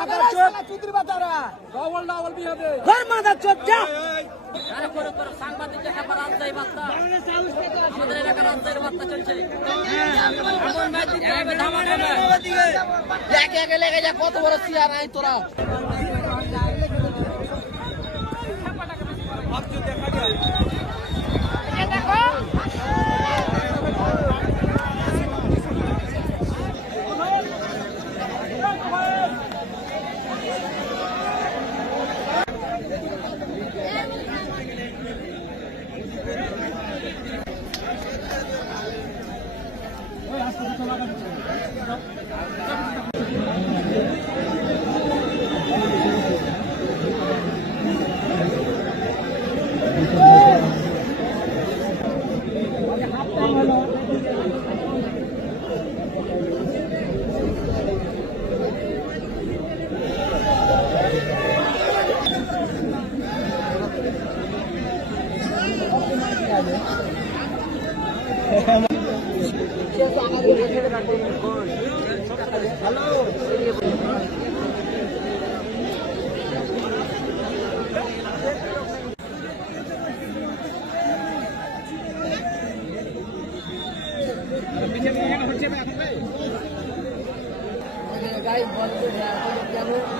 mother চোদ চুদরি বাতারা double double B হবে ঘর mother চোদ যা আরে করে করে সাংবাদিক দেখা পর আনজাই বাচ্চা আমাদের এলাকার আনজাই বাচ্চা চলছে এমন ম্যাচ দিতে হবে ধামাকা ম্যাচ একে একে লেগে যা কত বড় সিয়ার আই তোরা अब जो देखा गया ये देखो गाइस बहुत